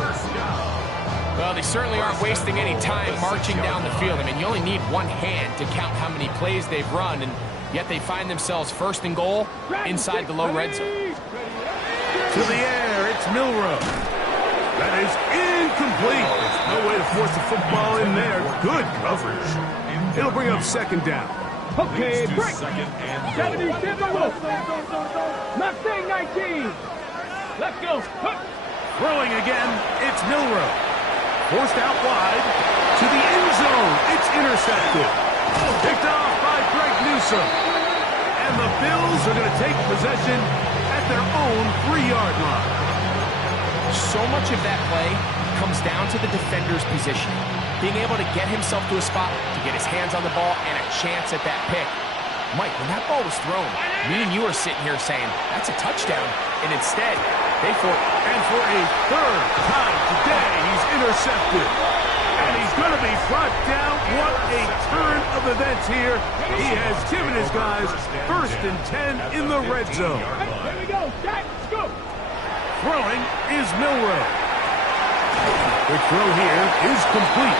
Well, they certainly aren't wasting any time marching down the field. I mean, you only need one hand to count how many plays they've run, and yet they find themselves first and goal inside the low red zone. To the air, it's Milroe. That is incomplete. No way to force the football in there. Good coverage. It'll bring up second down. Okay, break. Second and 70, goal. Mustang 19. Let's go. Throwing again, it's Milroe. Forced out wide to the end zone. It's intercepted. Picked off by Greg Newsome. And the Bills are going to take possession at their own 3-yard line. So much of that play comes down to the defender's positioning. Being able to get himself to a spot, to get his hands on the ball, and a chance at that pick. Mike, when that ball was thrown, me and you are sitting here saying, that's a touchdown. And instead, they forced. And for a 3rd time today, he's intercepted. And he's going to be brought down. What a turn of events here. He has given his guys first and 10 in the red zone. Here we go. Let's go. Throwing is Milroe. Quick throw here is complete.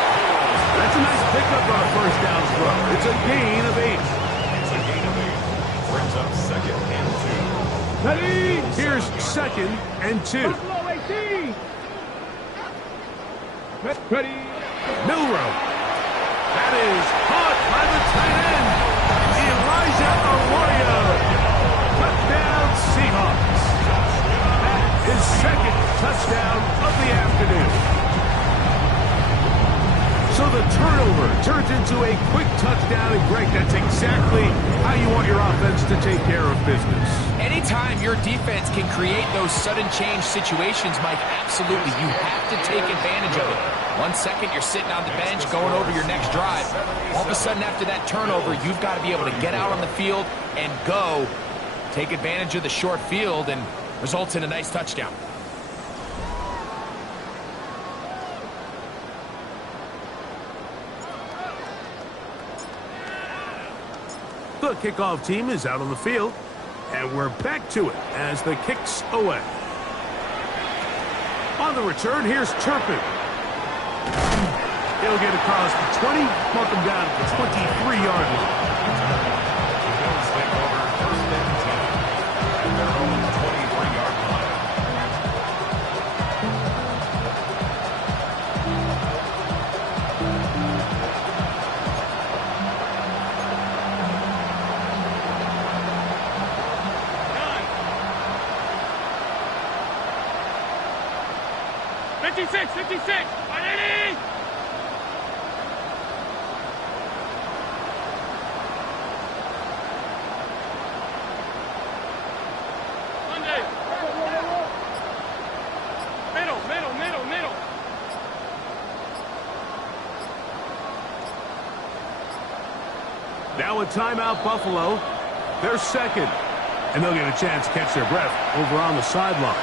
That's a nice pickup on a first down throw. It's a gain of 8. It's a gain of 8. Brings up second and 2. Ready. Here's second and 2. Buffalo 18. Ready. Milroe. That is caught by the tight end. Elijah Arroyo. Touchdown Seahawks. His second touchdown of the afternoon. So the turnover turns into a quick touchdown, and Greg, that's exactly how you want your offense to take care of business. Anytime your defense can create those sudden change situations, Mike, absolutely, you have to take advantage of it. 1 second, you're sitting on the bench going over your next drive. All of a sudden, after that turnover, you've got to be able to get out on the field and go. Take advantage of the short field, and results in a nice touchdown. The kickoff team is out on the field. And we're back to it as the kick's away. On the return, here's Turpin. He'll get across the 20, mark him down at the 23-yard line. Bills take over first and 10 at their own 23-yard line. Fifty-six, 56. Ready? Middle. Now a timeout, Buffalo. They're second. And they'll get a chance to catch their breath over on the sideline.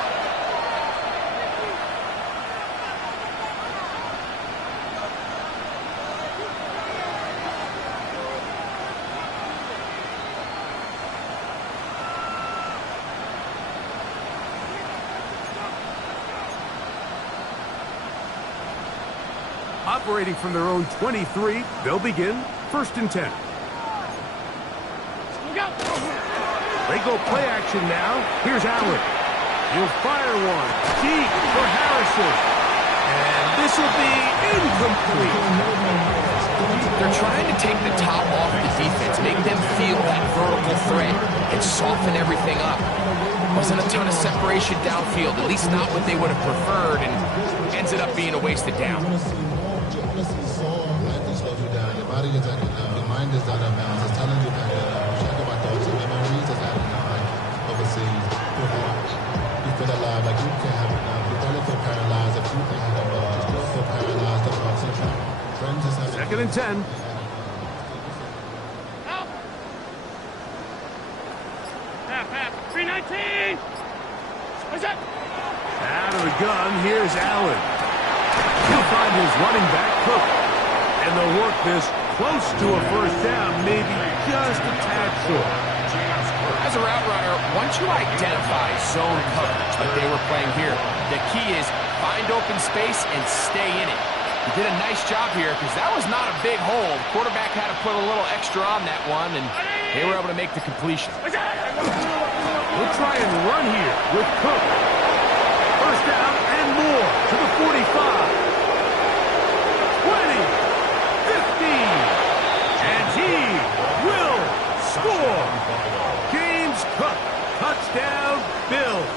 Operating from their own 23, they'll begin first and 10. They go play action now. Here's Allen. He'll fire one deep for Harrison. And this will be incomplete. They're trying to take the top off the defense, make them feel that vertical threat, and soften everything up. Wasn't a ton of separation downfield, at least not what they would have preferred, and ended up being a wasted down. Your body is acting now. Your mind is out of bounds. It's telling you that check my thoughts. Your memories is acting now. Like overseas, you feel alive. Like you can't have it now. You don't feel paralyzed. If you think have the ball, you don't feel paralyzed. The ball. Friends is having. Second and 10. Half. 319. What's that? Out of the gun, here's Allen. He'll find his running back, Cook. And they'll work this close to a first down, maybe just a tad short. As a route runner, once you identify zone coverage like they were playing here, the key is find open space and stay in it. He did a nice job here because that was not a big hole. The quarterback had to put a little extra on that one, and they were able to make the completion. We'll try and run here with Cook. First down and more to the 45. 20. 15, and he will score. James Cook, touchdown, Bills.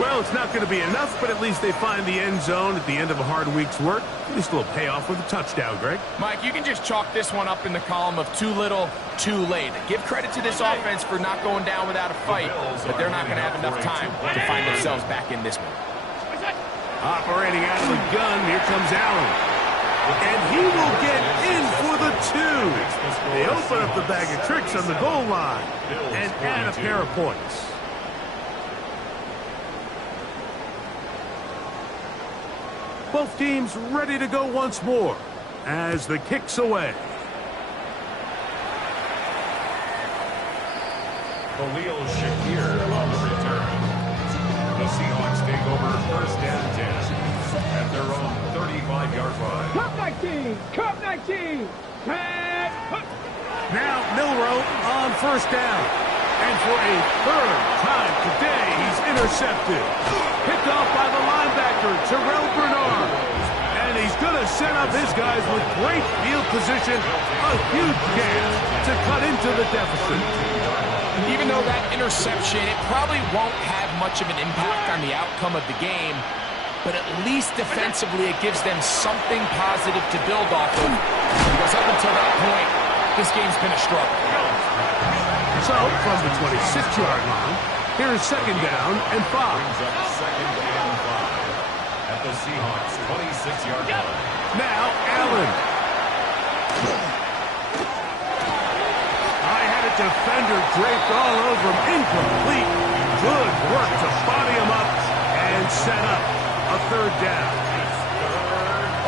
Well, it's not going to be enough, but at least they find the end zone at the end of a hard week's work. At least a little payoff with a touchdown, Greg. Mike, you can just chalk this one up in the column of too little, too late. Give credit to this offense for not going down without a fight, but they're not going to have enough time to find themselves back in this one. Operating out of the gun, here comes Allen. And he will get in for the 2. They open up the bag of tricks on the goal line and add a pair of points. Both teams ready to go once more as the kick's away. Khalil Shakir on the return. The Seahawks take over first and 10 at their own 35-yard line. Cup 19. Now Milroe on first down. And for a third time today, he's intercepted. Picked off by the linebacker, Terrell Bernard. And he's going to set up his guys with great field position. A huge chance to cut into the deficit. Even though that interception, it probably won't have much of an impact on the outcome of the game, but at least defensively it gives them something positive to build off of, because up until that point, this game's been a struggle. So, from the 26-yard line, here's second down and 5. Brings up second and 5 at the Seahawks 26-yard line. Now, Allen. Defender draped all over him. Incomplete. Good work to body him up and set up a third down.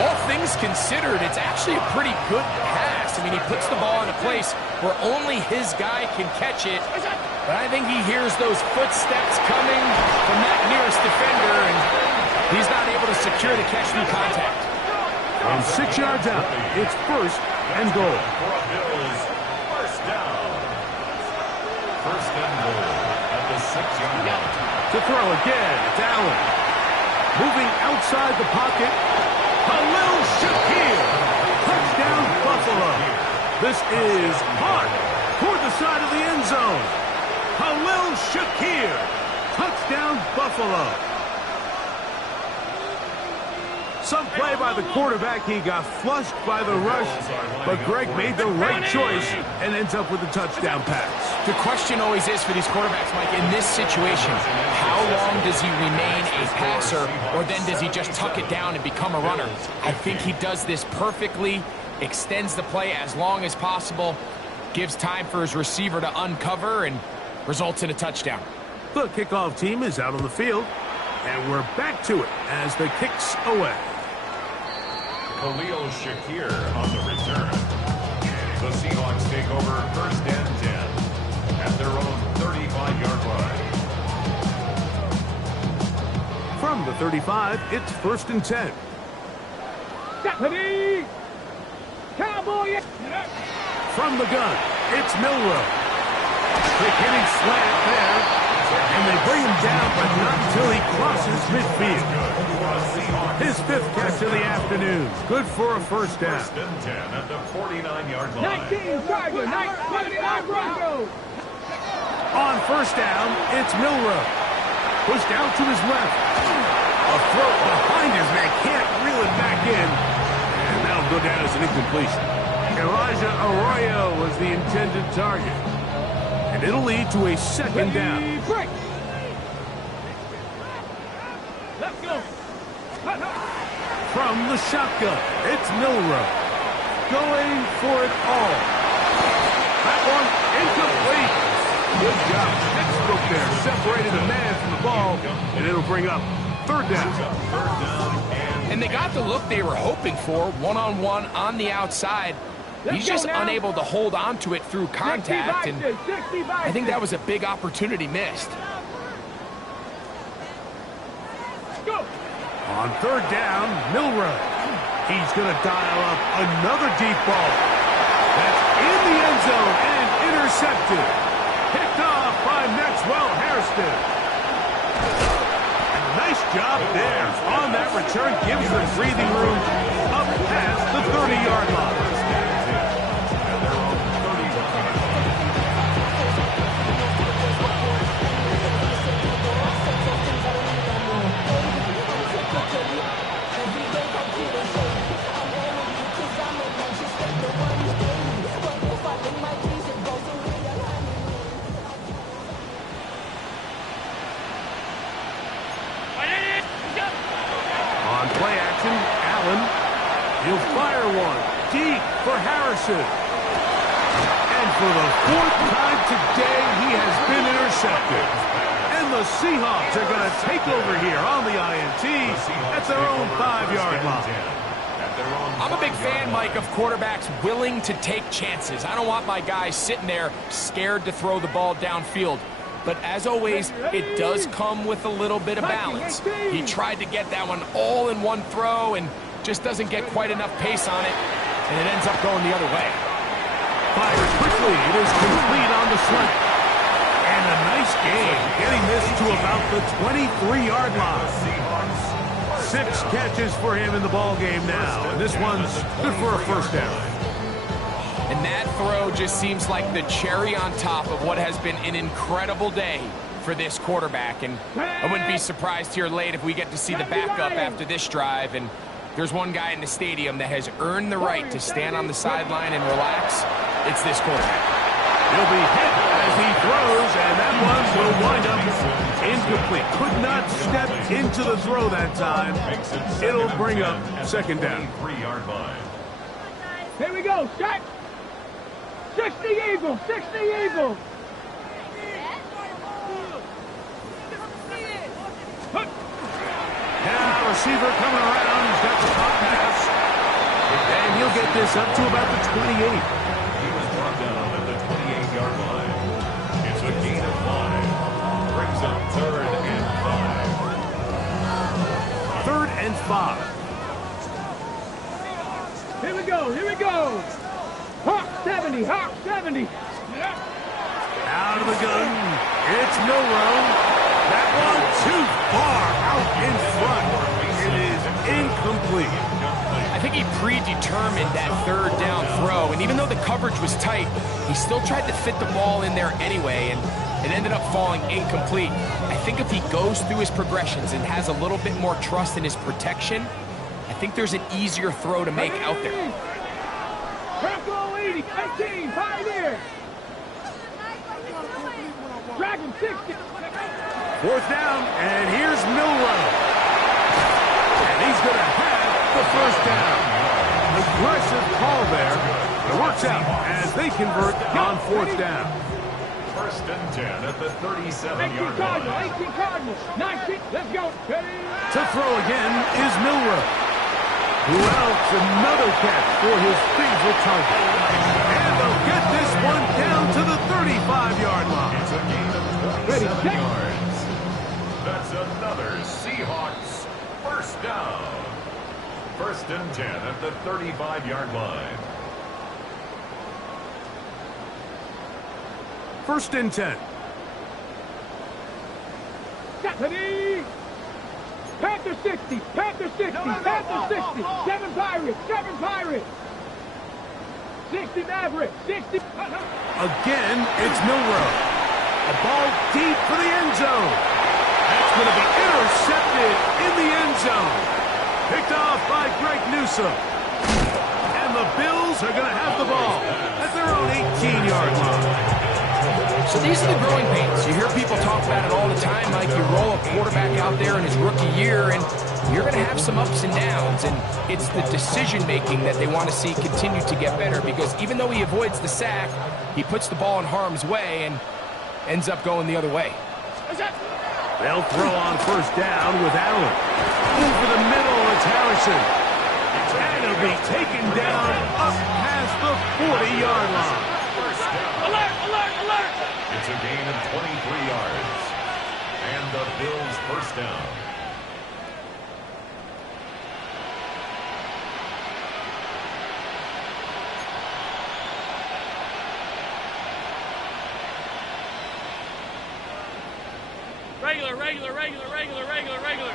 All things considered, it's actually a pretty good pass. pass. I mean, he puts the ball in a place where only his guy can catch it. But I think he hears those footsteps coming from that nearest defender, and he's not able to secure the catch through contact. From 6 yards out, it's first and goal. First down. First and goal at the 6-yard line. To throw again, it's Allen. Moving outside the pocket, Khalil Shakir. Touchdown, Buffalo. This is hot toward the side of the end zone. Khalil Shakir. Touchdown, Buffalo. Some play by the quarterback. He got flushed by the rush, but Greg made the right choice and ends up with a touchdown pass. The question always is for these quarterbacks, Mike, in this situation, how long does he remain a passer, or then does he just tuck it down and become a runner? I think he does this perfectly, extends the play as long as possible, gives time for his receiver to uncover, and results in a touchdown. The kickoff team is out on the field, and we're back to it as the kick's away. Khalil Shakir on the return. The Seahawks take over first and 10 at their own 35-yard line. From the 35, it's first and 10. Deputy! Cowboy! From the gun, it's Milroe. Quick hitting slant there, and they bring him down, but not until he crosses midfield. His 5th catch of the afternoon. Good for a first down. First and 10 at the 49-yard line. 19 Tiger, 29 Bronco. On first down, it's Milroe. Pushed out to his left. A throw behind his man, can't reel it back in. And that'll go down as an incompletion. Elijah Arroyo was the intended target. And it'll lead to a second down. Break. Let's go. From the shotgun, it's Milroe. Going for it all. That one incomplete. Good job. Textbook there. Separated the man from the ball, and it'll bring up third down. And they got the look they were hoping for, one-on-one on the outside. He's just unable to hold on to it through contact, and I think that was a big opportunity missed. Go. On third down, Milroe. He's going to dial up another deep ball. That's in the end zone and intercepted. Picked off by Maxwell Hairston. Nice job there. On that return, gives them breathing room up past the 30-yard line. He'll fire one deep for Harrison. And for the 4th time today, he has been intercepted. And the Seahawks are going to take over here on the INT at their own 5-yard line. I'm a big fan, Mike, of quarterbacks willing to take chances. I don't want my guys sitting there scared to throw the ball downfield. But as always, it does come with a little bit of balance. He tried to get that one all in one throw and just doesn't get quite enough pace on it, and it ends up going the other way. Fires quickly. It is complete on the slant. And a nice game, getting this to about the 23-yard line. 6 catches for him in the ball game now, and this one's good for a first down. And that throw just seems like the cherry on top of what has been an incredible day for this quarterback. And I wouldn't be surprised here late if we get to see the backup after this drive. And there's one guy in the stadium that has earned the right to stand on the sideline and relax. It's this quarterback. He'll be hit as he throws, and that one will wind up incomplete. Could not step into the throw that time. It'll bring up second down. 3-yard line. Here we go. Shot. 60 Eagles. 60 Eagles. Now receiver coming around. He's got the top pass. And he'll get get this up to about the 28. He was brought down at the 28-yard line. It's a gain of 5. Brings up 3rd and 5. 3rd and 5. Here we go, here we go. Hawk 70, Hawk 70. Out of the gun, it's Milroe. That one too far out in front. It is incomplete. I think he predetermined that 3rd down throw, and even though the coverage was tight, he still tried to fit the ball in there anyway, and it ended up falling incomplete. I think if he goes through his progressions and has a little bit more trust in his protection, I think there's an easier throw to make out there. Purple 80, 18, Pioneer. Dragon 60. 4th down, and here's Milroe. And he's going to have the 1st down. Aggressive call there. It works out as they convert on 4th down. 1st and 10 at the 37-yard 18 Cardinal, line. 18 Cardinal. 19, let's go. To throw again is Milroe. Who else? Another catch for his favorite target. And they'll get this one down to the 35-yard line. It's a gain of 27 yards. That's another Seahawks 1st down. 1st and 10 at the 35-yard line. 1st and 10. Stephanie. Panther 60, Panther 60, Panther 60. 7 Pirates, 7 Pirates. 60 Maverick, 60. Again, it's Milroe. A ball deep for the end zone. That's going to be intercepted in the end zone. Picked off by Greg Newsome. And the Bills are going to have the ball at their own 18-yard line. So these are the growing pains. You hear people talk about it all the time, like you roll a quarterback out there in his rookie year, and you're going to have some ups and downs, and it's the decision-making that they want to see continue to get better, because even though he avoids the sack, he puts the ball in harm's way and ends up going the other way. They'll throw on 1st down with Allen. Over the middle, it's Harrison. And he'll be taken down up past the 40-yard line. Alert, alert, alert. It's a gain of 23 yards. And the Bills 1st down. Regular.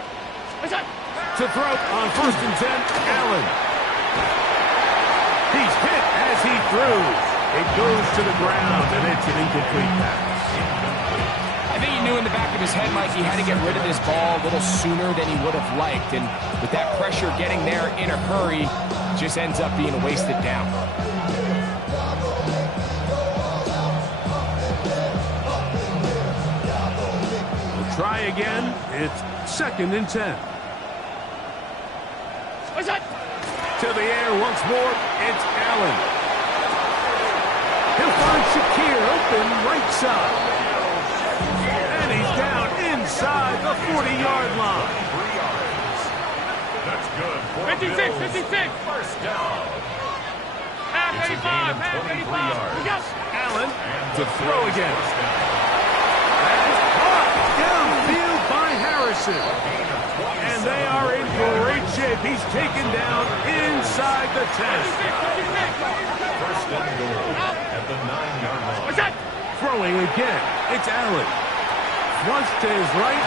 To throw on 1st and 10, Allen. He's hit as he throws. It goes to the ground, and it's an incomplete pass. I think he knew in the back of his head, Mike, he had to get rid of this ball a little sooner than he would have liked. And with that pressure getting there in a hurry, just ends up being a wasted down. We'll try again. It's 2nd and 10. To the air once more, it's Allen. He'll find Shakir open right side. And he's down inside the 40-yard line. 3 yards. That's good for 56, Bills. 56. 1st down. Half It's a 85, gain of half 23 85. yards. Allen And to the throw Bills again. 1st down. That's caught downfield by Harrison. Gain of 27 And they are in great shape. He's taken down inside the 10. 1st and goal at the 9-yard line. Throwing again. It's Allen. Flush to his right.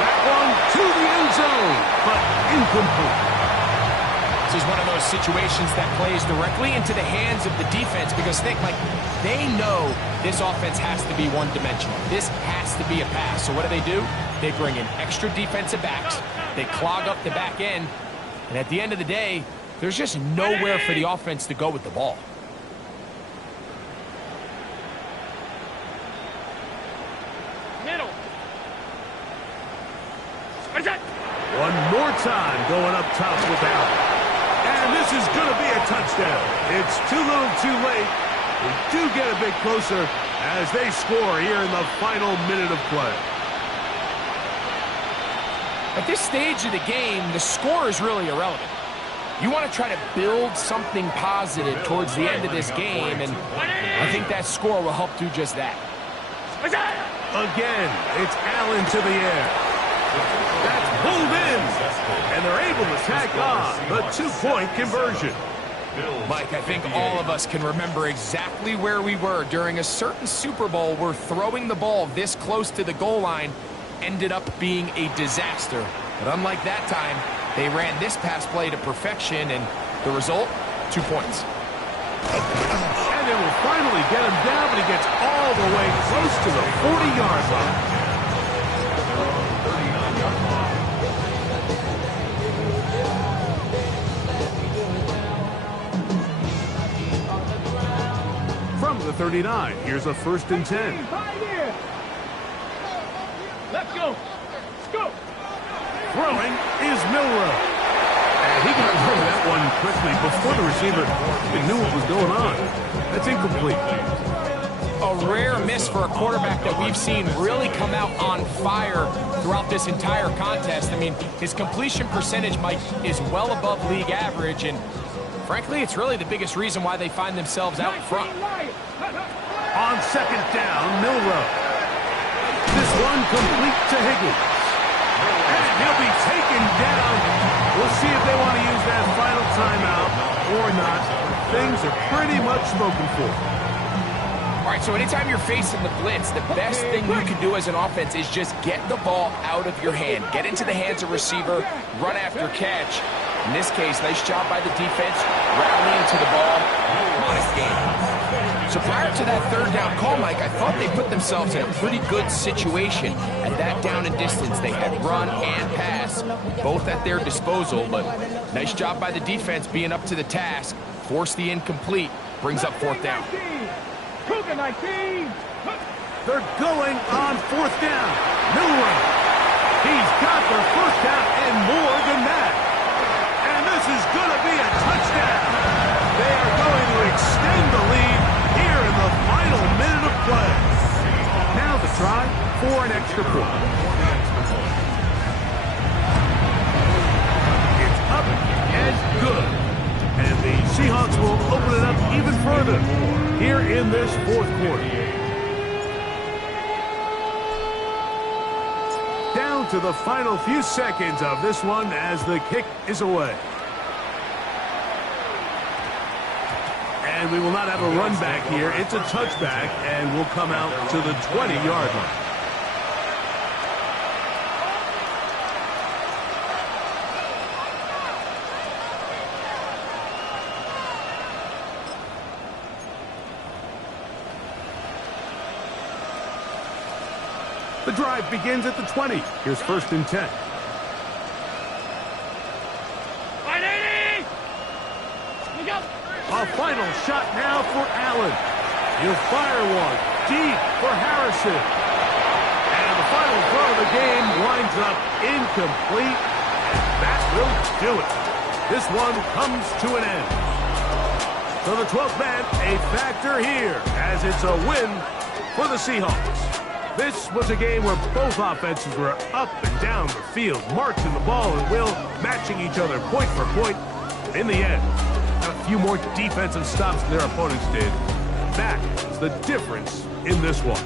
That one to the end zone, but incomplete. This is one of those situations that plays directly into the hands of the defense, because think, like, they know this offense has to be one-dimensional. This has to be a pass. So what do? They bring in extra defensive backs. They clog up the back end. And at the end of the day, there's just nowhere for the offense to go with the ball. Middle. One more time going up top with Allen. And this is going to be a touchdown. It's too little too late. They do get a bit closer as they score here in the final minute of play. At this stage of the game, the score is really irrelevant. You want to try to build something positive towards the end of this game, and I think that score will help do just that. Again, it's Allen to the air. That's pulled in, and they're able to tack on the 2-point conversion. Mike, I think all of us can remember exactly where we were during a certain Super Bowl where throwing the ball this close to the goal line ended up being a disaster. But unlike that time, they ran this pass play to perfection, and the result, 2 points. And it will finally get him down, but he gets all the way close to the 40-yard line. From the 39, here's a 1st and 10. Let's go. Let's go. Throwing is Milroe. And he got rid of that one quickly before the receiver even knew what was going on. That's incomplete. A rare miss for a quarterback that we've seen really come out on fire throughout this entire contest. I mean, his completion percentage, Mike, is well above league average, and frankly, it's really the biggest reason why they find themselves out front. On 2nd down, Milroe. This one complete to Higgins. And he'll be taken down. We'll see if they want to use that final timeout or not. Things are pretty much spoken for. All right, so anytime you're facing the blitz, the best thing you can do as an offense is just get the ball out of your hand. Get into the hands of receiver, run after catch. In this case, nice job by the defense, rallying to the ball. Modest game. So prior to that 3rd down call, Mike, I thought they put themselves in a pretty good situation at that down and distance. They had run and pass, both at their disposal, but nice job by the defense being up to the task. Force the incomplete, brings up 4th down. They're going on 4th down. Milroe. He's got the 1st down and more than that. And this is going to be a touchdown. They are going to extend the lead here in the final minute of play. Now the try for an extra point. It's up and good. And the Seahawks will open it up even further here in this 4th quarter. Down to the final few seconds of this one as the kick is away. And we will not have a run back here. It's a touchback, and will come out to the 20-yard line. The drive begins at the 20. Here's 1st and 10. A final shot now for Allen. He'll fire one deep for Harrison. And the final throw of the game winds up incomplete. That will do it. This one comes to an end. So the 12th man, a factor here, as it's a win for the Seahawks. This was a game where both offenses were up and down the field, marching the ball at will, matching each other point for point. In the end, a few more defensive stops than their opponents did. That is the difference in this one.